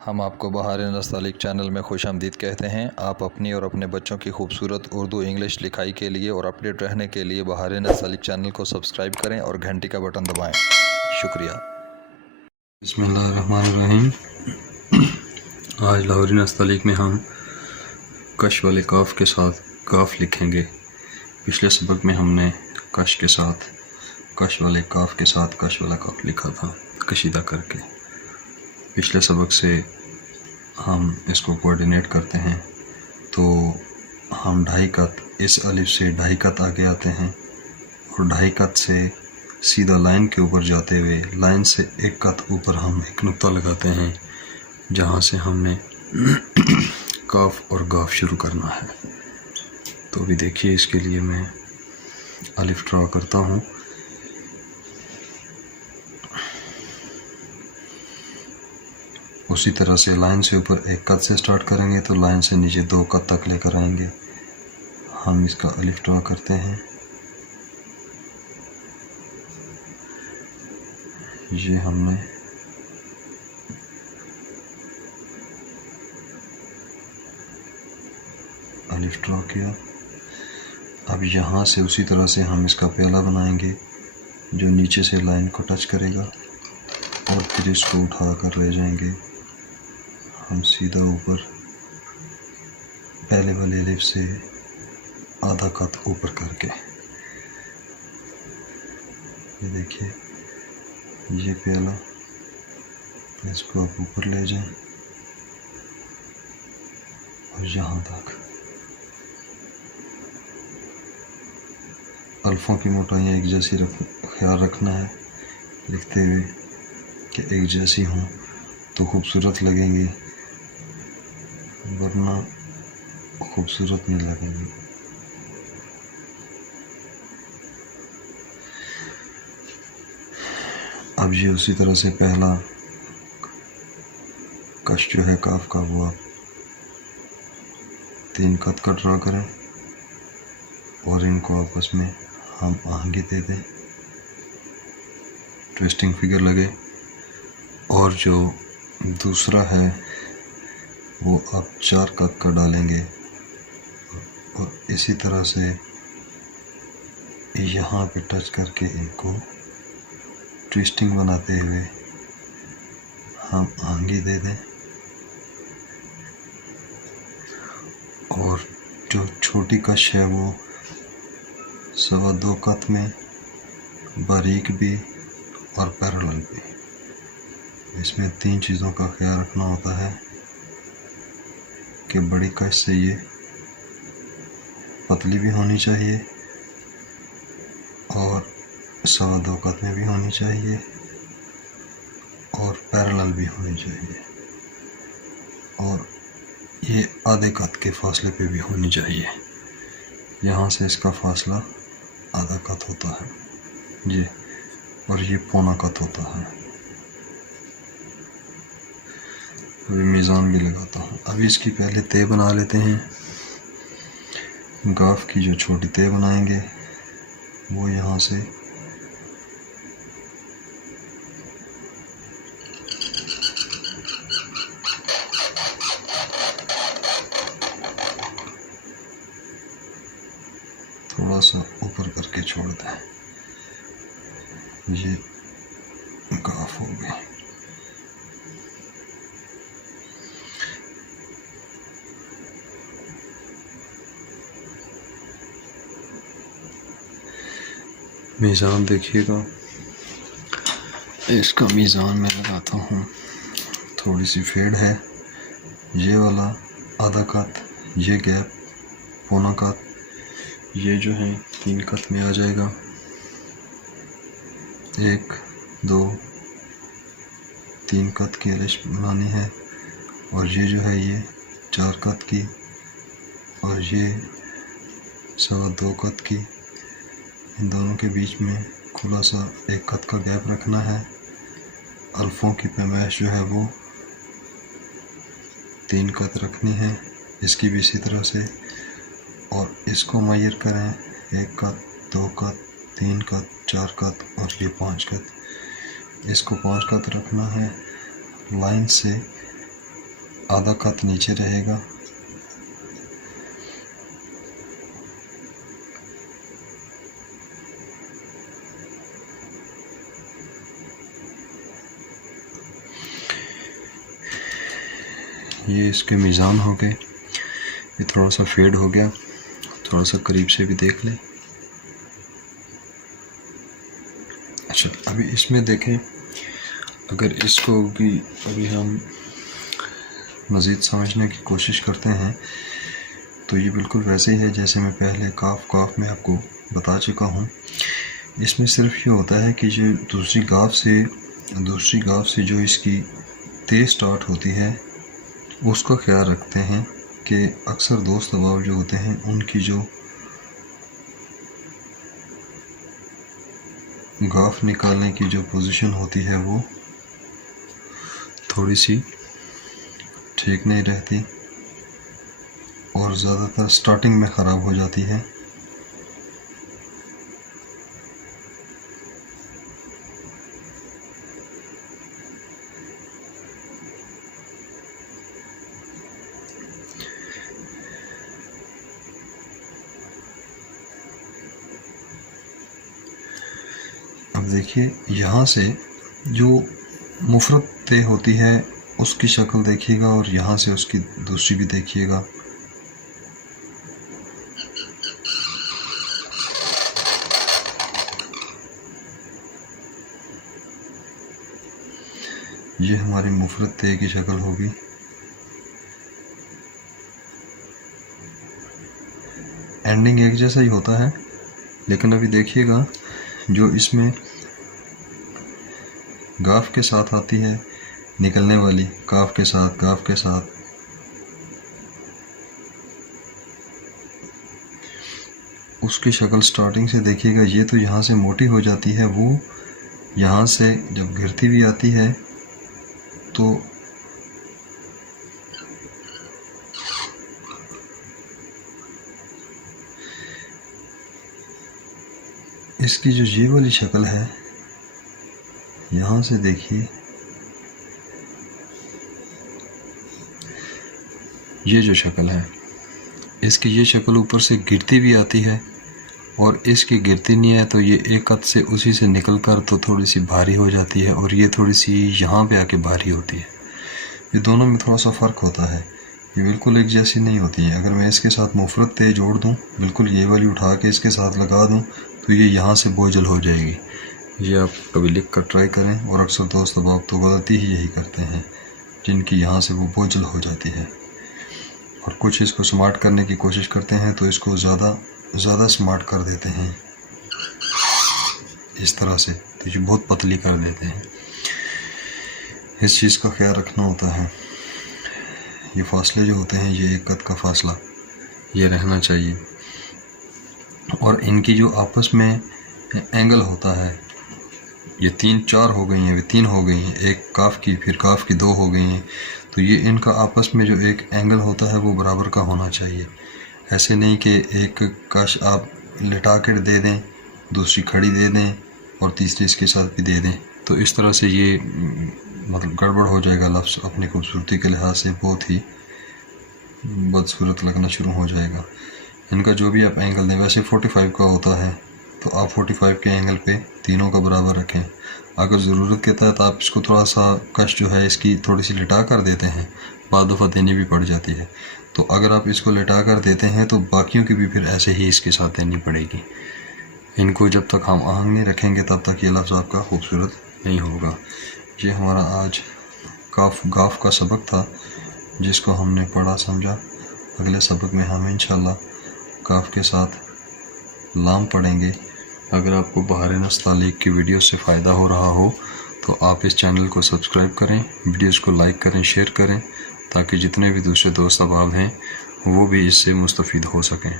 हम आपको बहार नस्तालिक चैनल में खुशामदीद कहते हैं। आप अपनी और अपने बच्चों की खूबसूरत उर्दू इंग्लिश लिखाई के लिए और अपडेट रहने के लिए बहार नस्तालिक चैनल को सब्सक्राइब करें और घंटी का बटन दबाएं। शुक्रिया। बिस्मिल्लाहिर्रहमानिर्रहीम। आज लाहौरी नस्तालिक में हम कश वाले काफ के साथ काफ लिखेंगे। पिछले सबक में हमने कश के साथ कश वाले काफ के साथ कश वाला काफ लिखा था कशीदा करके। पिछले सबक से हम इसको कोऑर्डिनेट करते हैं तो हम ढाई कत इस अलिफ से ढाई कत आगे आते हैं और ढाई कत से सीधा लाइन के ऊपर जाते हुए लाइन से एक कत ऊपर हम एक नुक्ता लगाते हैं जहाँ से हमने काफ और गाफ शुरू करना है। तो अभी देखिए, इसके लिए मैं अलिफ ड्रा करता हूँ। उसी तरह से लाइन से ऊपर एक कत से स्टार्ट करेंगे तो लाइन से नीचे दो कत तक लेकर आएंगे। हम इसका अलिफ ड्रा करते हैं। ये हमने अलिफ ड्रा किया। अब यहाँ से उसी तरह से हम इसका प्याला बनाएंगे जो नीचे से लाइन को टच करेगा और फिर इसको उठा कर ले जाएंगे हम सीधा ऊपर पहले वाले अलिफ से आधा कत ऊपर करके। ये देखिए, ये प्याला, इसको आप ऊपर ले जाएं और यहाँ तक। अल्फों की मोटाइयाँ एक जैसी ख्याल रखना है लिखते हुए कि एक जैसी हों तो खूबसूरत लगेंगी, वरना खूबसूरत नहीं लगेंगी। अब ये उसी तरह से पहला कश जो है काफ का वो आप 3 कत का ड्रा करें और इनको आपस में हम आहंगी दे दें, ट्विस्टिंग फिगर लगे। और जो दूसरा है वो आप 4 कत का डालेंगे और इसी तरह से यहाँ पे टच करके इनको ट्विस्टिंग बनाते हुए हम आहंगी दे दें। और जो छोटी कश है वो 2.25 कत में बारीक भी और पैरेलल भी। इसमें 3 चीज़ों का ख्याल रखना होता है कि बड़ी कश से ये पतली भी होनी चाहिए और 2.25 कत में भी होनी चाहिए और पैरेलल भी होनी चाहिए और ये आधे कत के फासले पे भी होनी चाहिए। यहाँ से इसका फासला आधा कत होता है जी, और ये पौना कत होता है। अभी मीज़ान भी लगाता हूँ। अभी इसकी पहले तय बना लेते हैं। गाफ की जो छोटी तय बनाएंगे वो यहाँ से थोड़ा सा ऊपर करके छोड़ दें। ये गाफ हो गई। मीज़ान देखिएगा, इसका मीज़ान मैं लगाता हूँ। थोड़ी सी फेड है, ये वाला आधा कत, ये गैप पौना कत, ये जो है 3 कत में आ जाएगा। 1 2 3 कत की अलिश बनानी है और ये जो है ये 4 कत की और ये 2.25 कत की। इन दोनों के बीच में खुला सा 1 कत का गैप रखना है। अल्फों की पैमाइश जो है वो 3 कत रखनी है, इसकी भी इसी तरह से। और इसको मयर करें 1 कत 2 कत 3 कत 4 कत और ये 5 कत। इसको 5 कत रखना है। लाइन से आधा खत नीचे रहेगा। ये इसके मीज़ान हो गए। ये थोड़ा सा फेड हो गया, थोड़ा सा करीब से भी देख लें। अच्छा, अभी इसमें देखें, अगर इसको भी अभी हम मज़ीद समझने की कोशिश करते हैं तो ये बिल्कुल वैसे ही है जैसे मैं पहले काफ में आपको बता चुका हूँ। इसमें सिर्फ ये होता है कि जो दूसरी गाफ से जो इसकी तेज़ स्टार्ट होती है उसका ख्याल रखते हैं कि अक्सर दोस्त अहबाब जो होते हैं उनकी जो गाफ निकालने की जो पोजीशन होती है वो थोड़ी सी ठीक नहीं रहती और ज़्यादातर स्टार्टिंग में ख़राब हो जाती है। अब देखिए, यहाँ से जो मुफरत तय होती है उसकी शक्ल देखिएगा और यहाँ से उसकी दूसरी भी देखिएगा। ये हमारी मुफरत तय की शक्ल होगी। एंडिंग एक जैसा ही होता है, लेकिन अभी देखिएगा जो इसमें गाफ के साथ आती है निकलने वाली, गाफ के साथ उसकी शक्ल स्टार्टिंग से देखिएगा। ये तो यहाँ से मोटी हो जाती है, वो यहाँ से जब गिरती भी आती है तो इसकी जो ये वाली शक्ल है, यहाँ से देखिए, ये जो शक्ल है इसकी ये शक्ल ऊपर से गिरती भी आती है और इसकी गिरती नहीं है तो ये एक हद से उसी से निकल कर तो थोड़ी सी भारी हो जाती है और ये थोड़ी सी यहाँ पे आके भारी होती है। ये दोनों में थोड़ा सा फ़र्क होता है, ये बिल्कुल एक जैसी नहीं होती है। अगर मैं इसके साथ मुफरत तय जोड़ दूँ, बिल्कुल ये वाली उठा के इसके साथ लगा दूँ तो ये यहाँ से बोझल हो जाएगी। ये आप कभी लिख कर ट्राई करें, और अक्सर दोस्त अहबाब तो गलती ही यही करते हैं जिनकी यहाँ से वो बोझल हो जाती है। और कुछ इसको स्मार्ट करने की कोशिश करते हैं तो इसको ज़्यादा स्मार्ट कर देते हैं इस तरह से, तो ये बहुत पतली कर देते हैं। इस चीज़ का ख्याल रखना होता है। ये फासले जो होते हैं, ये एक कद का फासला ये रहना चाहिए। और इनकी जो आपस में एंगल होता है, ये 3-4 हो गई हैं, वे 3 हो गई हैं, एक काफ की, फिर काफ की 2 हो गई हैं, तो ये इनका आपस में जो एक एंगल होता है वो बराबर का होना चाहिए। ऐसे नहीं कि एक कश आप लिटा कर दे दें, दूसरी खड़ी दे दें और तीसरी इसके साथ भी दे दें, तो इस तरह से ये मतलब गड़बड़ हो जाएगा। लफ्ज़ अपनी खूबसूरती के लिहाज से बहुत ही बदसूरत लगना शुरू हो जाएगा। इनका जो भी आप एंगल दें, वैसे 45 का होता है तो आप 45 के एंगल पे तीनों का बराबर रखें। अगर ज़रूरत के तहत आप इसको थोड़ा सा कश जो है इसकी थोड़ी सी लिटा कर देते हैं, बाद दफ़ा देनी भी पड़ जाती है, तो अगर आप इसको लिटा कर देते हैं तो बाकियों की भी फिर ऐसे ही इसके साथ देनी पड़ेगी। इनको जब तक हम आहंग नहीं रखेंगे तब तक ये लफ्ज़ आपका खूबसूरत नहीं होगा। ये हमारा आज गाफ का सबक था जिसको हमने पढ़ा समझा। अगले सबक में हम इंशाल्लाह काफ के साथ लाम पढ़ेंगे। अगर आपको बहार नस्तालीक की वीडियो से फ़ायदा हो रहा हो तो आप इस चैनल को सब्सक्राइब करें, वीडियोस को लाइक करें, शेयर करें, ताकि जितने भी दूसरे दोस्त अहबाब हैं वो भी इससे मुस्तफ़ीद हो सकें।